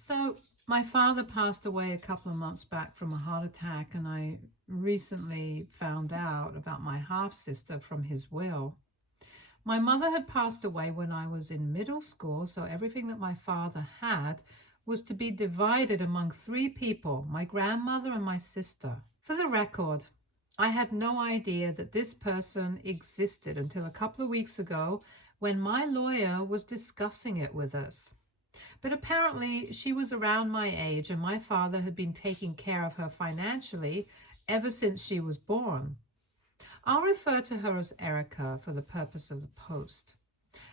So, my father passed away a couple of months back from a heart attack, and I recently found out about my half sister from his will. My mother had passed away when I was in middle school, so everything that my father had was to be divided among three people, my grandmother and my sister. For the record, I had no idea that this person existed until a couple of weeks ago when my lawyer was discussing it with us. But apparently, she was around my age, and my father had been taking care of her financially ever since she was born. I'll refer to her as Erica for the purpose of the post.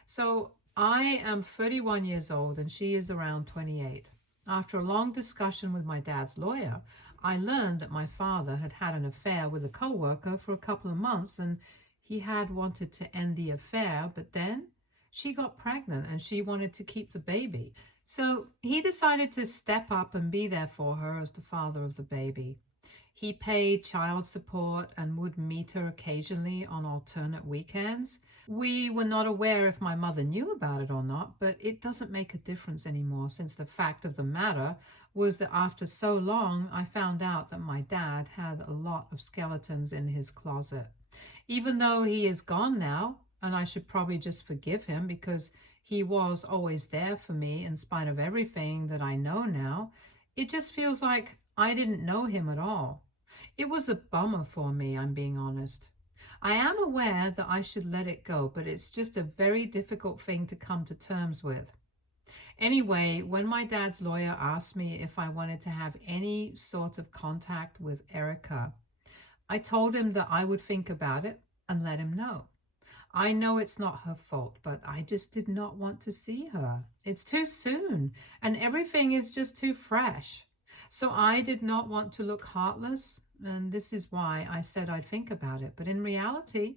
So, I am 31 years old, and she is around 28. After a long discussion with my dad's lawyer, I learned that my father had had an affair with a coworker for a couple of months, and he had wanted to end the affair, but then she got pregnant and she wanted to keep the baby. So he decided to step up and be there for her as the father of the baby. He paid child support and would meet her occasionally on alternate weekends. We were not aware if my mother knew about it or not, but it doesn't make a difference anymore, since the fact of the matter was that after so long, I found out that my dad had a lot of skeletons in his closet. Even though he is gone now, and I should probably just forgive him because he was always there for me in spite of everything that I know now, it just feels like I didn't know him at all. It was a bummer for me, I'm being honest. I am aware that I should let it go, but it's just a very difficult thing to come to terms with. Anyway, when my dad's lawyer asked me if I wanted to have any sort of contact with Erica, I told him that I would think about it and let him know. I know it's not her fault, but I just did not want to see her. It's too soon, and everything is just too fresh. So I did not want to look heartless, and this is why I said I'd think about it. But in reality,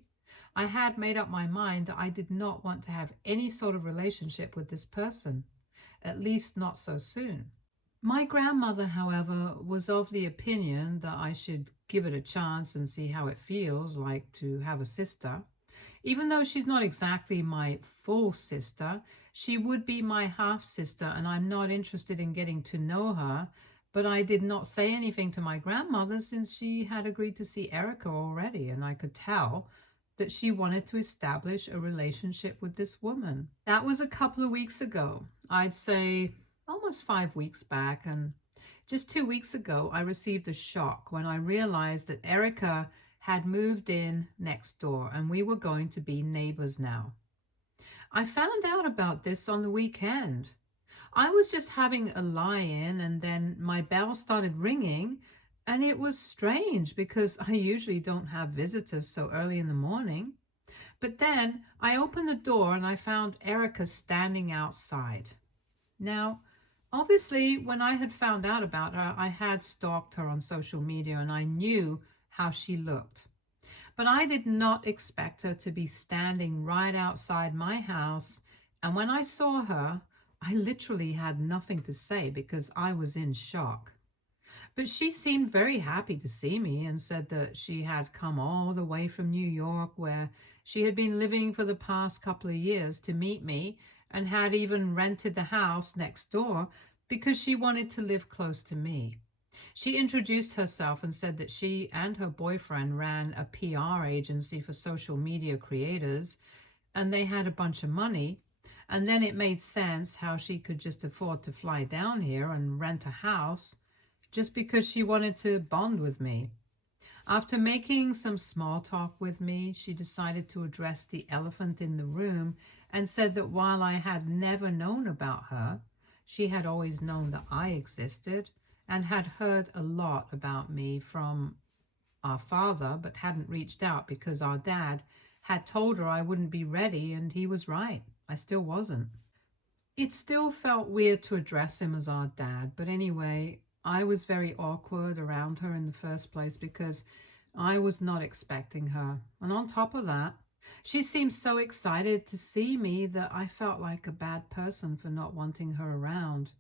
I had made up my mind that I did not want to have any sort of relationship with this person, at least not so soon. My grandmother, however, was of the opinion that I should give it a chance and see how it feels like to have a sister. Even though she's not exactly my full sister, she would be my half sister, and I'm not interested in getting to know her. But I did not say anything to my grandmother since she had agreed to see Erica already, and I could tell that she wanted to establish a relationship with this woman. That was a couple of weeks ago. I'd say almost 5 weeks back, and just 2 weeks ago, I received a shock when I realized that Erica had moved in next door and we were going to be neighbors now. I found out about this on the weekend. I was just having a lie in, and then my bell started ringing, and it was strange because I usually don't have visitors so early in the morning. But then I opened the door and I found Erica standing outside. Now, obviously, when I had found out about her, I had stalked her on social media and I knew how she looked. But I did not expect her to be standing right outside my house. And when I saw her, I literally had nothing to say because I was in shock. But she seemed very happy to see me and said that she had come all the way from New York, where she had been living for the past couple of years, to meet me, and had even rented the house next door because she wanted to live close to me. She introduced herself and said that she and her boyfriend ran a PR agency for social media creators, and they had a bunch of money. And then it made sense how she could just afford to fly down here and rent a house just because she wanted to bond with me. After making some small talk with me, she decided to address the elephant in the room and said that while I had never known about her, she had always known that I existed and had heard a lot about me from our father, but hadn't reached out because our dad had told her I wouldn't be ready, and he was right. I still wasn't. It still felt weird to address him as our dad, but anyway, I was very awkward around her in the first place because I was not expecting her. And on top of that, she seemed so excited to see me that I felt like a bad person for not wanting her around.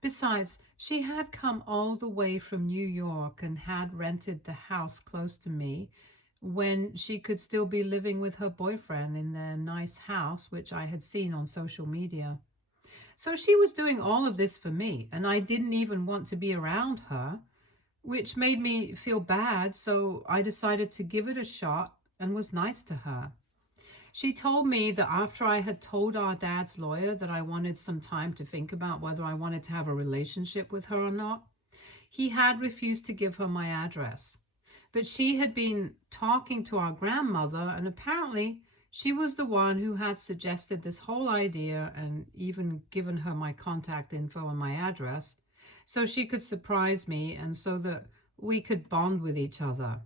Besides, she had come all the way from New York and had rented the house close to me when she could still be living with her boyfriend in their nice house, which I had seen on social media. So she was doing all of this for me, and I didn't even want to be around her, which made me feel bad. So I decided to give it a shot and was nice to her. She told me that after I had told our dad's lawyer that I wanted some time to think about whether I wanted to have a relationship with her or not, he had refused to give her my address. But she had been talking to our grandmother, and apparently she was the one who had suggested this whole idea and even given her my contact info and my address so she could surprise me and so that we could bond with each other.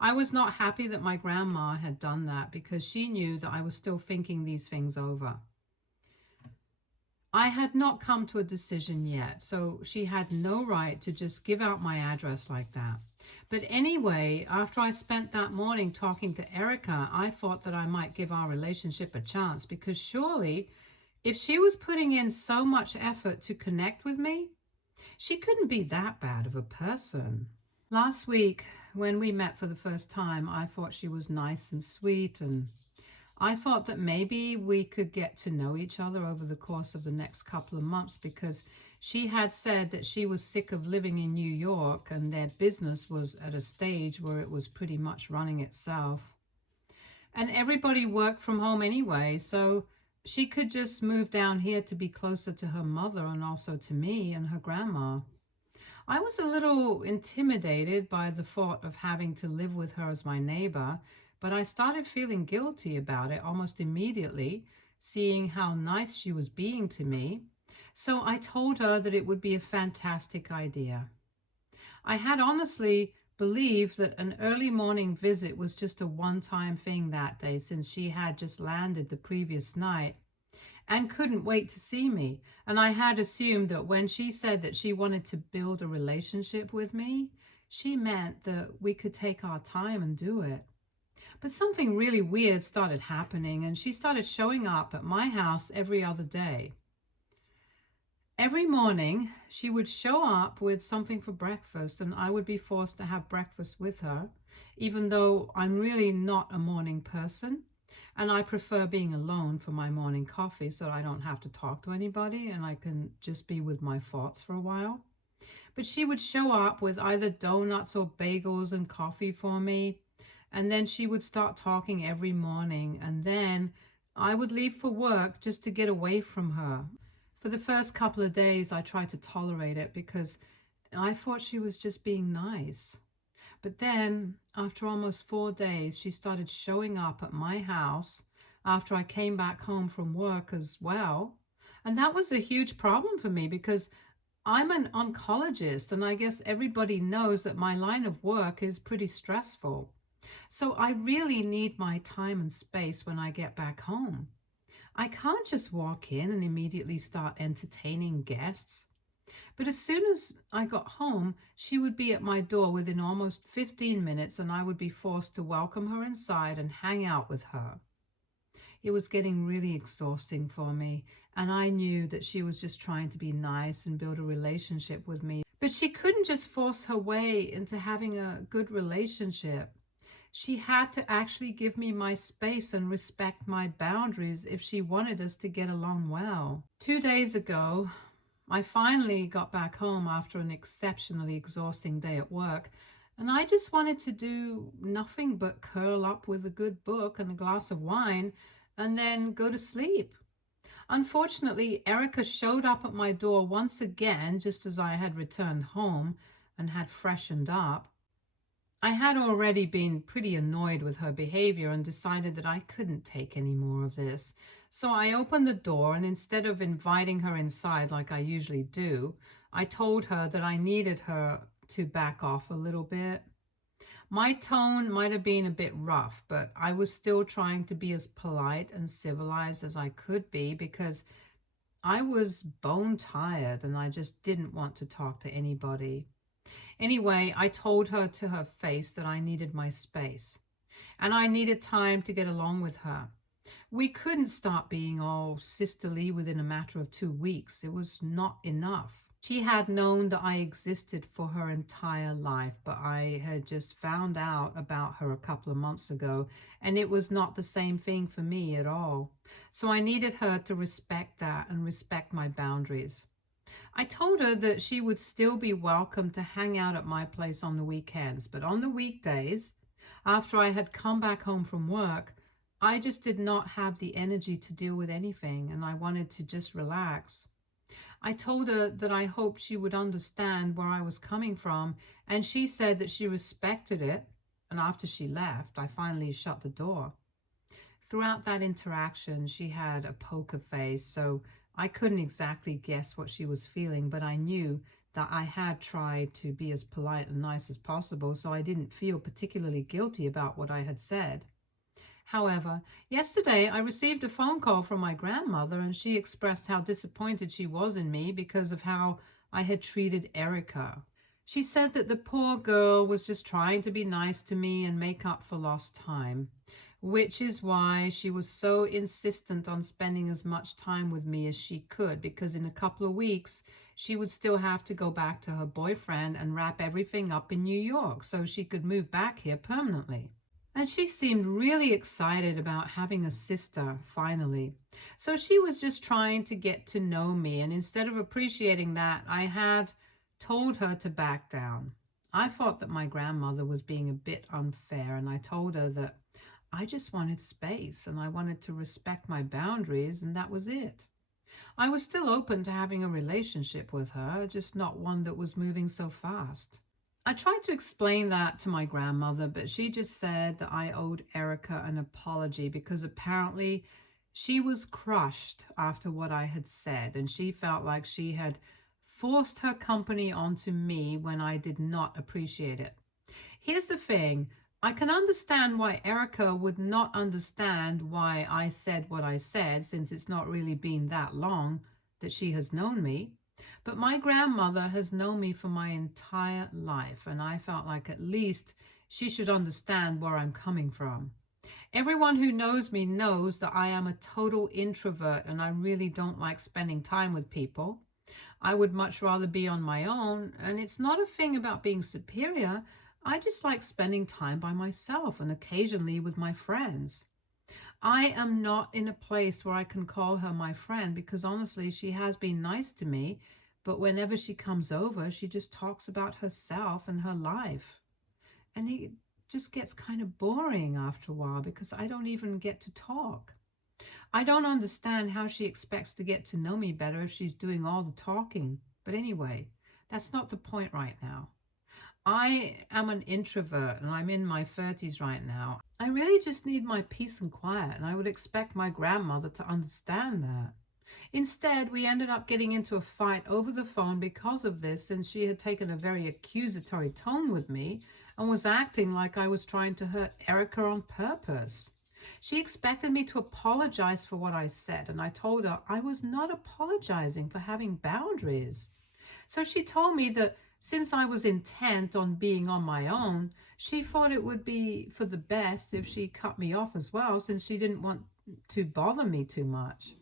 I was not happy that my grandma had done that because she knew that I was still thinking these things over. I had not come to a decision yet, so she had no right to just give out my address like that. But anyway, after I spent that morning talking to Erica, I thought that I might give our relationship a chance because surely, if she was putting in so much effort to connect with me, she couldn't be that bad of a person. Last week, when we met for the first time, I thought she was nice and sweet, and I thought that maybe we could get to know each other over the course of the next couple of months because she had said that she was sick of living in New York and their business was at a stage where it was pretty much running itself. And everybody worked from home anyway, so she could just move down here to be closer to her mother and also to me and her grandma. I was a little intimidated by the thought of having to live with her as my neighbor, but I started feeling guilty about it almost immediately, seeing how nice she was being to me. So I told her that it would be a fantastic idea. I had honestly believed that an early morning visit was just a one-time thing that day since she had just landed the previous night and couldn't wait to see me. And I had assumed that when she said that she wanted to build a relationship with me, she meant that we could take our time and do it. But something really weird started happening, and she started showing up at my house every other day. Every morning, she would show up with something for breakfast, and I would be forced to have breakfast with her, even though I'm really not a morning person. And I prefer being alone for my morning coffee so I don't have to talk to anybody and I can just be with my thoughts for a while. But she would show up with either donuts or bagels and coffee for me. And then she would start talking every morning. And then I would leave for work just to get away from her. For the first couple of days, I tried to tolerate it because I thought she was just being nice. But then, after almost 4 days, she started showing up at my house after I came back home from work as well. And that was a huge problem for me because I'm an oncologist, and I guess everybody knows that my line of work is pretty stressful. So I really need my time and space when I get back home. I can't just walk in and immediately start entertaining guests. But as soon as I got home, she would be at my door within almost 15 minutes, and I would be forced to welcome her inside and hang out with her. It was getting really exhausting for me, and I knew that she was just trying to be nice and build a relationship with me. But she couldn't just force her way into having a good relationship. She had to actually give me my space and respect my boundaries if she wanted us to get along well. 2 days ago, I finally got back home after an exceptionally exhausting day at work, and I just wanted to do nothing but curl up with a good book and a glass of wine and then go to sleep. Unfortunately, Erica showed up at my door once again just as I had returned home and had freshened up. I had already been pretty annoyed with her behavior and decided that I couldn't take any more of this. So I opened the door, and instead of inviting her inside like I usually do, I told her that I needed her to back off a little bit. My tone might have been a bit rough, but I was still trying to be as polite and civilized as I could be because I was bone tired and I just didn't want to talk to anybody. Anyway, I told her to her face that I needed my space and I needed time to get along with her. We couldn't start being all sisterly within a matter of 2 weeks. It was not enough. She had known that I existed for her entire life, but I had just found out about her a couple of months ago, and it was not the same thing for me at all. So I needed her to respect that and respect my boundaries. I told her that she would still be welcome to hang out at my place on the weekends, but on the weekdays, after I had come back home from work, I just did not have the energy to deal with anything, and I wanted to just relax. I told her that I hoped she would understand where I was coming from, and she said that she respected it. And after she left, I finally shut the door. Throughout that interaction, she had a poker face, so I couldn't exactly guess what she was feeling, but I knew that I had tried to be as polite and nice as possible, so I didn't feel particularly guilty about what I had said. However, yesterday I received a phone call from my grandmother, and she expressed how disappointed she was in me because of how I had treated Erica. She said that the poor girl was just trying to be nice to me and make up for lost time, which is why she was so insistent on spending as much time with me as she could, because in a couple of weeks she would still have to go back to her boyfriend and wrap everything up in New York so she could move back here permanently. And she seemed really excited about having a sister finally. So she was just trying to get to know me. And instead of appreciating that, I had told her to back down. I thought that my grandmother was being a bit unfair. And I told her that I just wanted space and I wanted to respect my boundaries. And that was it. I was still open to having a relationship with her, just not one that was moving so fast. I tried to explain that to my grandmother, but she just said that I owed Erica an apology because apparently she was crushed after what I had said, and she felt like she had forced her company onto me when I did not appreciate it. Here's the thing. I can understand why Erica would not understand why I said what I said, since it's not really been that long that she has known me. But my grandmother has known me for my entire life, and I felt like at least she should understand where I'm coming from. Everyone who knows me knows that I am a total introvert and I really don't like spending time with people. I would much rather be on my own, and it's not a thing about being superior. I just like spending time by myself and occasionally with my friends. I am not in a place where I can call her my friend because honestly, she has been nice to me, but whenever she comes over, she just talks about herself and her life. And it just gets kind of boring after a while because I don't even get to talk. I don't understand how she expects to get to know me better if she's doing all the talking. But anyway, that's not the point right now. I am an introvert and I'm in my 30s right now. I really just need my peace and quiet, and I would expect my grandmother to understand that. Instead, we ended up getting into a fight over the phone because of this, since she had taken a very accusatory tone with me and was acting like I was trying to hurt Erica on purpose. She expected me to apologize for what I said, and I told her I was not apologizing for having boundaries. So she told me that since I was intent on being on my own, she thought it would be for the best if she cut me off as well, since she didn't want to bother me too much.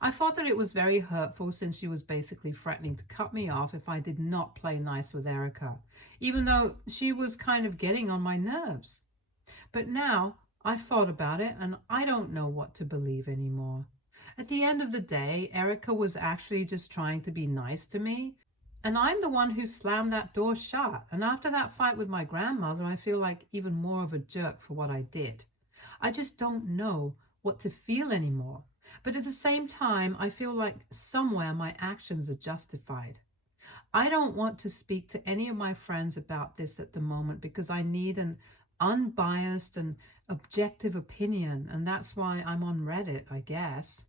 I thought that it was very hurtful, since she was basically threatening to cut me off if I did not play nice with Erica, even though she was kind of getting on my nerves. But now I've thought about it and I don't know what to believe anymore. At the end of the day, Erica was actually just trying to be nice to me. And I'm the one who slammed that door shut. And after that fight with my grandmother, I feel like even more of a jerk for what I did. I just don't know what to feel anymore. But at the same time, I feel like somewhere my actions are justified. I don't want to speak to any of my friends about this at the moment because I need an unbiased and objective opinion. And that's why I'm on Reddit, I guess.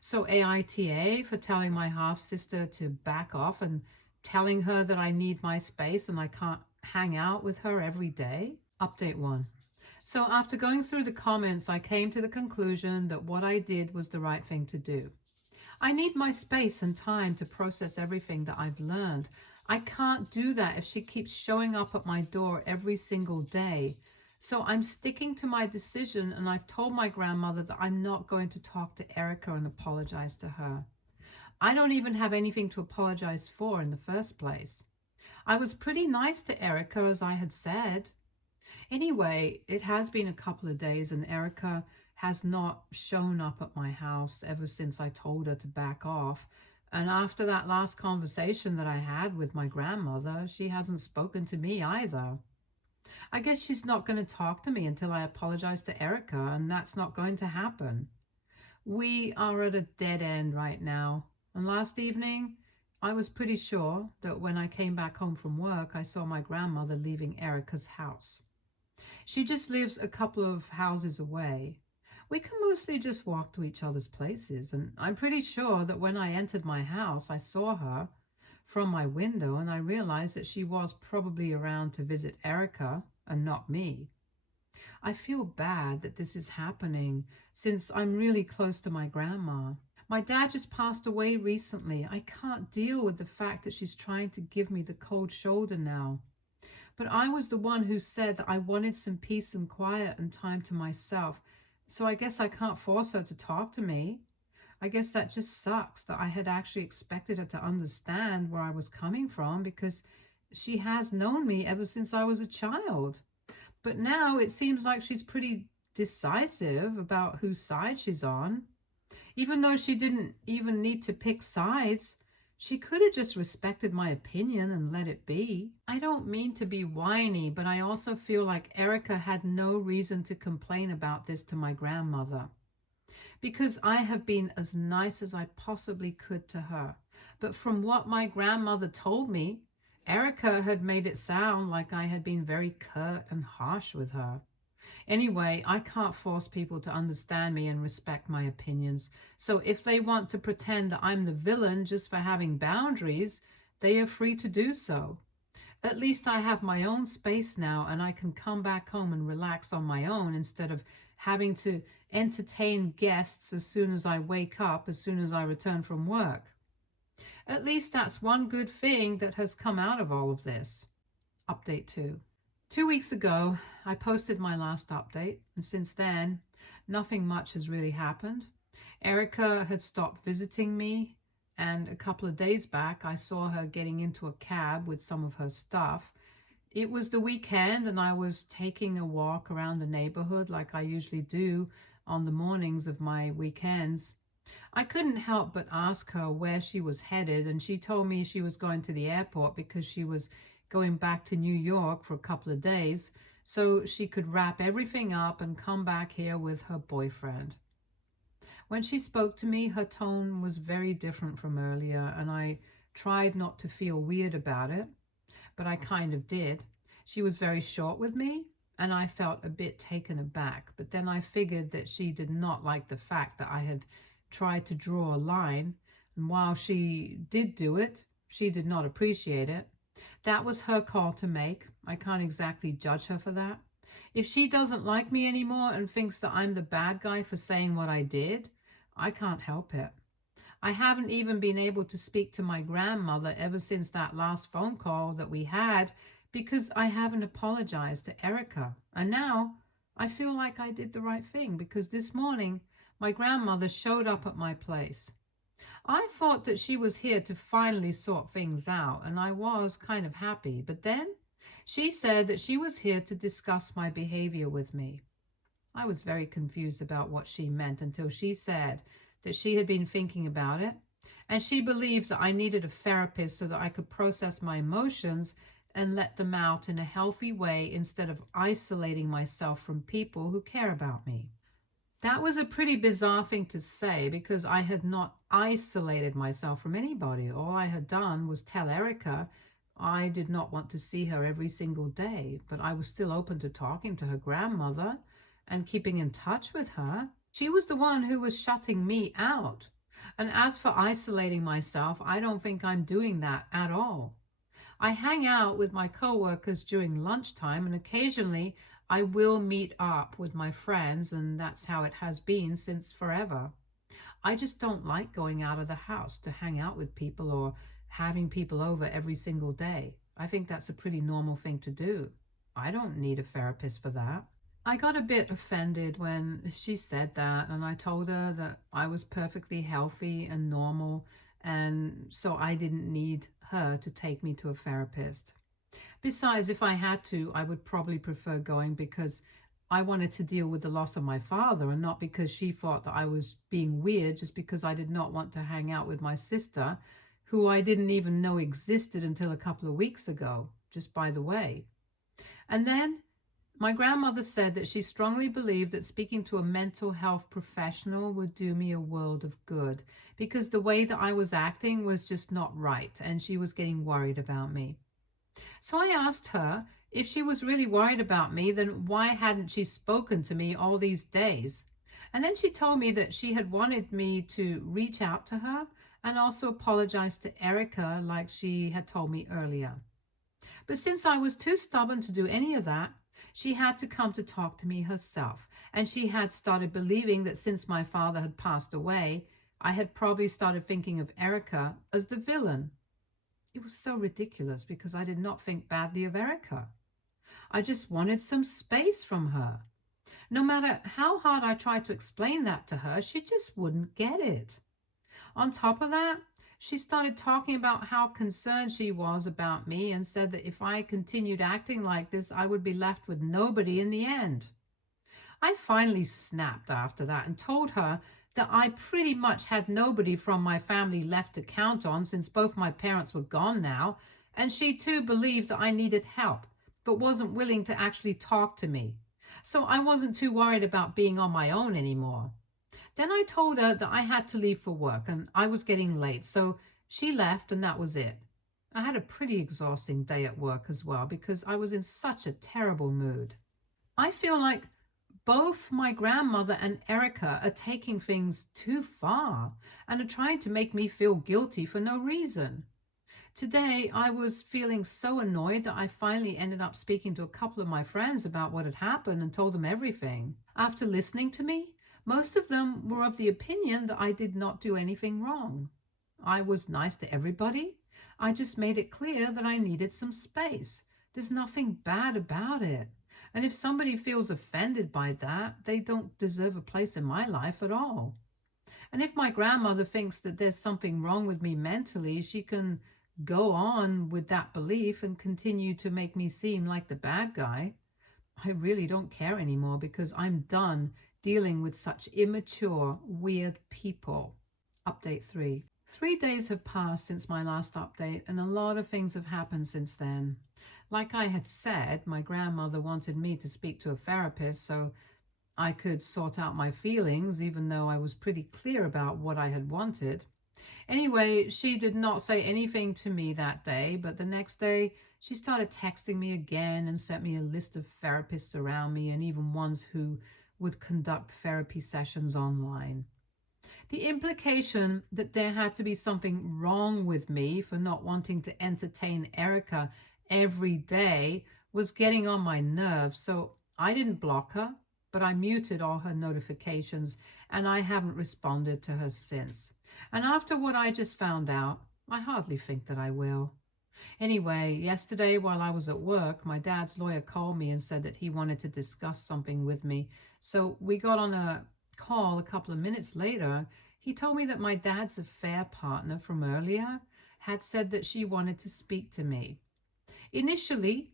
So AITA for telling my half sister to back off and telling her that I need my space and I can't hang out with her every day. Update 1. So after going through the comments, I came to the conclusion that what I did was the right thing to do. I need my space and time to process everything that I've learned. I can't do that if she keeps showing up at my door every single day. So I'm sticking to my decision, and I've told my grandmother that I'm not going to talk to Erica and apologize to her. I don't even have anything to apologize for in the first place. I was pretty nice to Erica, as I had said. Anyway, it has been a couple of days and Erica has not shown up at my house ever since I told her to back off. And after that last conversation that I had with my grandmother, she hasn't spoken to me either. I guess she's not going to talk to me until I apologize to Erica, and that's not going to happen. We are at a dead end right now. And last evening, I was pretty sure that when I came back home from work, I saw my grandmother leaving Erica's house. She just lives a couple of houses away. We can mostly just walk to each other's places, and I'm pretty sure that when I entered my house, I saw her from my window and I realized that she was probably around to visit Erica and not me. I feel bad that this is happening since I'm really close to my grandma. My dad just passed away recently. I can't deal with the fact that she's trying to give me the cold shoulder now. But I was the one who said that I wanted some peace and quiet and time to myself. So I guess I can't force her to talk to me. I guess that just sucks that I had actually expected her to understand where I was coming from because she has known me ever since I was a child. But now it seems like she's pretty decisive about whose side she's on. Even though she didn't even need to pick sides, she could have just respected my opinion and let it be. I don't mean to be whiny, but I also feel like Erica had no reason to complain about this to my grandmother, because I have been as nice as I possibly could to her. But from what my grandmother told me, Erica had made it sound like I had been very curt and harsh with her. Anyway, I can't force people to understand me and respect my opinions. So if they want to pretend that I'm the villain just for having boundaries, they are free to do so. At least I have my own space now and I can come back home and relax on my own instead of having to entertain guests as soon as I wake up, as soon as I return from work. At least that's one good thing that has come out of all of this. Update 2. 2 weeks ago, I posted my last update, and since then, nothing much has really happened. Erica had stopped visiting me, and a couple of days back, I saw her getting into a cab with some of her stuff. It was the weekend, and I was taking a walk around the neighborhood like I usually do on the mornings of my weekends. I couldn't help but ask her where she was headed, and she told me she was going to the airport because she was going back to New York for a couple of days so she could wrap everything up and come back here with her boyfriend. When she spoke to me, her tone was very different from earlier, and I tried not to feel weird about it, but I kind of did. She was very short with me, and I felt a bit taken aback, but then I figured that she did not like the fact that I had tried to draw a line, and while she did do it, she did not appreciate it. That was her call to make. I can't exactly judge her for that. If she doesn't like me anymore and thinks that I'm the bad guy for saying what I did, I can't help it. I haven't even been able to speak to my grandmother ever since that last phone call that we had because I haven't apologized to Erica. And now I feel like I did the right thing because this morning my grandmother showed up at my place. I thought that she was here to finally sort things out, and I was kind of happy. But then she said that she was here to discuss my behavior with me. I was very confused about what she meant until she said that she had been thinking about it, and she believed that I needed a therapist so that I could process my emotions and let them out in a healthy way instead of isolating myself from people who care about me. That was a pretty bizarre thing to say because I had not isolated myself from anybody. All I had done was tell Erica I did not want to see her every single day, but I was still open to talking to her grandmother and keeping in touch with her. She was the one who was shutting me out. And as for isolating myself, I don't think I'm doing that at all. I hang out with my coworkers during lunchtime, and occasionally I will meet up with my friends, and that's how it has been since forever. I just don't like going out of the house to hang out with people or having people over every single day. I think that's a pretty normal thing to do. I don't need a therapist for that. I got a bit offended when she said that, and I told her that I was perfectly healthy and normal and so I didn't need her to take me to a therapist. Besides, if I had to, I would probably prefer going because I wanted to deal with the loss of my father and not because she thought that I was being weird just because I did not want to hang out with my sister, who I didn't even know existed until a couple of weeks ago, just by the way. And then my grandmother said that she strongly believed that speaking to a mental health professional would do me a world of good because the way that I was acting was just not right and she was getting worried about me. So I asked her if she was really worried about me, then why hadn't she spoken to me all these days? And then she told me that she had wanted me to reach out to her and also apologize to Erica like she had told me earlier. But since I was too stubborn to do any of that, she had to come to talk to me herself. And she had started believing that since my father had passed away, I had probably started thinking of Erica as the villain. It was so ridiculous because I did not think badly of Erica. I just wanted some space from her. No matter how hard I tried to explain that to her, she just wouldn't get it. On top of that, she started talking about how concerned she was about me and said that if I continued acting like this, I would be left with nobody in the end. I finally snapped after that and told her that I pretty much had nobody from my family left to count on since both my parents were gone now, and she too believed that I needed help, but wasn't willing to actually talk to me. So I wasn't too worried about being on my own anymore. Then I told her that I had to leave for work and I was getting late, so she left and that was it. I had a pretty exhausting day at work as well because I was in such a terrible mood. I feel like both my grandmother and Erica are taking things too far and are trying to make me feel guilty for no reason. Today, I was feeling so annoyed that I finally ended up speaking to a couple of my friends about what had happened and told them everything. After listening to me, most of them were of the opinion that I did not do anything wrong. I was nice to everybody. I just made it clear that I needed some space. There's nothing bad about it. And if somebody feels offended by that, they don't deserve a place in my life at all. And if my grandmother thinks that there's something wrong with me mentally, she can go on with that belief and continue to make me seem like the bad guy. I really don't care anymore because I'm done dealing with such immature, weird people. Update 3. 3 days have passed since my last update, and a lot of things have happened since then. Like I had said, my grandmother wanted me to speak to a therapist so I could sort out my feelings, even though I was pretty clear about what I had wanted. Anyway, she did not say anything to me that day, but the next day she started texting me again and sent me a list of therapists around me and even ones who would conduct therapy sessions online. The implication that there had to be something wrong with me for not wanting to entertain Erica every day was getting on my nerves, so I didn't block her, but I muted all her notifications and I haven't responded to her since. And after what I just found out, I hardly think that I will. Anyway, yesterday while I was at work, my dad's lawyer called me and said that he wanted to discuss something with me. So we got on a call a couple of minutes later. He told me that my dad's affair partner from earlier had said that she wanted to speak to me. Initially,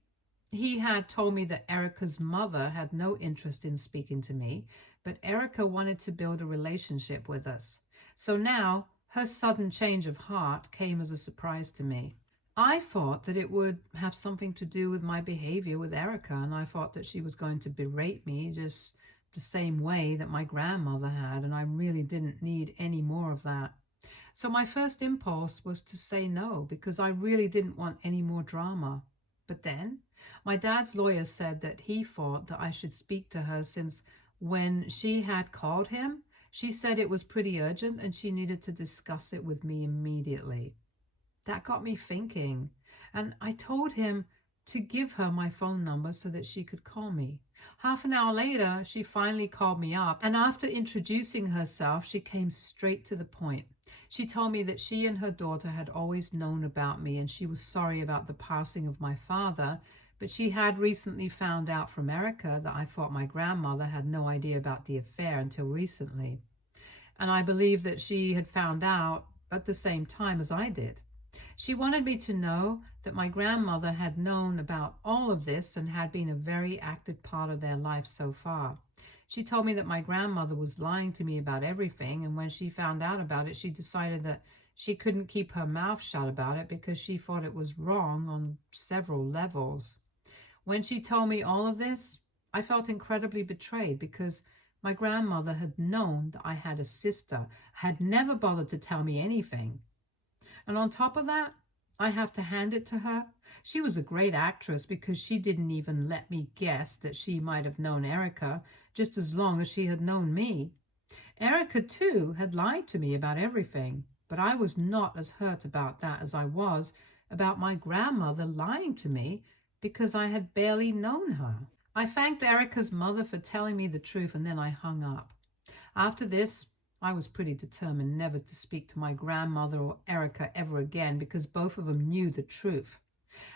he had told me that Erica's mother had no interest in speaking to me, but Erica wanted to build a relationship with us. So now, her sudden change of heart came as a surprise to me. I thought that it would have something to do with my behavior with Erica, and I thought that she was going to berate me just the same way that my grandmother had, and I really didn't need any more of that. So my first impulse was to say no, because I really didn't want any more drama. But then my dad's lawyer said that he thought that I should speak to her since when she had called him, she said it was pretty urgent and she needed to discuss it with me immediately. That got me thinking, and I told him to give her my phone number so that she could call me. Half an hour later, she finally called me up, and after introducing herself, she came straight to the point. She told me that she and her daughter had always known about me, and she was sorry about the passing of my father, but she had recently found out from Erica that I thought my grandmother had no idea about the affair until recently. And I believe that she had found out at the same time as I did. She wanted me to know that my grandmother had known about all of this and had been a very active part of their life so far. She told me that my grandmother was lying to me about everything, and when she found out about it, she decided that she couldn't keep her mouth shut about it because she thought it was wrong on several levels. When she told me all of this, I felt incredibly betrayed because my grandmother had known that I had a sister, had never bothered to tell me anything. And on top of that, I have to hand it to her. She was a great actress because she didn't even let me guess that she might have known Erica just as long as she had known me. Erica, too, had lied to me about everything, but I was not as hurt about that as I was about my grandmother lying to me because I had barely known her. I thanked Erica's mother for telling me the truth, and then I hung up. After this, I was pretty determined never to speak to my grandmother or Erica ever again because both of them knew the truth,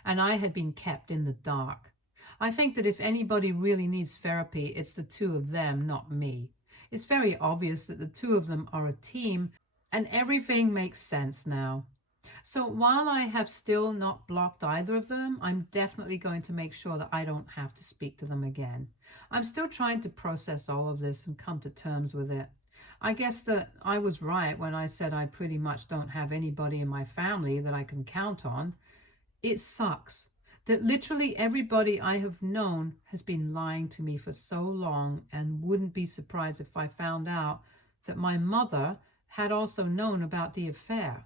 and I had been kept in the dark. I think that if anybody really needs therapy, it's the two of them, not me. It's very obvious that the two of them are a team, and everything makes sense now. So while I have still not blocked either of them, I'm definitely going to make sure that I don't have to speak to them again. I'm still trying to process all of this and come to terms with it. I guess that I was right when I said I pretty much don't have anybody in my family that I can count on. It sucks that literally everybody I have known has been lying to me for so long, and wouldn't be surprised if I found out that my mother had also known about the affair.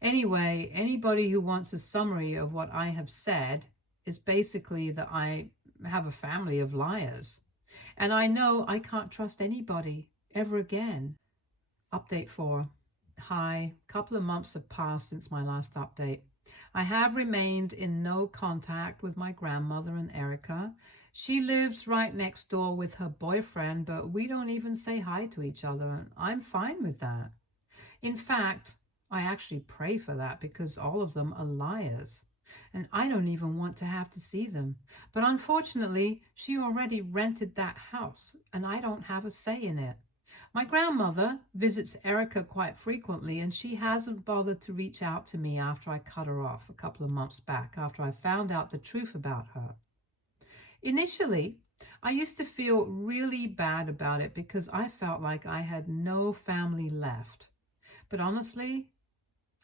Anyway, anybody who wants a summary of what I have said is basically that I have a family of liars. And I know I can't trust anybody ever again. Update 4. Hi, a couple of months have passed since my last update. I have remained in no contact with my grandmother and Erica. She lives right next door with her boyfriend, but we don't even say hi to each other, and I'm fine with that. In fact, I actually pray for that because all of them are liars, and I don't even want to have to see them. But unfortunately, she already rented that house, and I don't have a say in it. My grandmother visits Erica quite frequently, and she hasn't bothered to reach out to me after I cut her off a couple of months back after I found out the truth about her. Initially, I used to feel really bad about it because I felt like I had no family left. But honestly,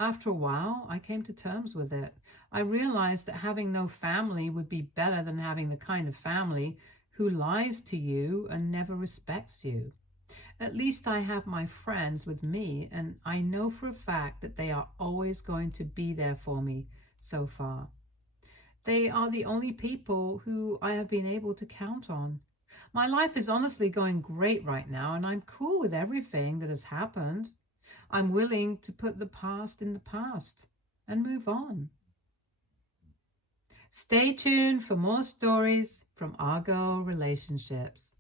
after a while, I came to terms with it. I realized that having no family would be better than having the kind of family who lies to you and never respects you. At least I have my friends with me, and I know for a fact that they are always going to be there for me so far. They are the only people who I have been able to count on. My life is honestly going great right now, and I'm cool with everything that has happened. I'm willing to put the past in the past and move on. Stay tuned for more stories from Argo Relationships.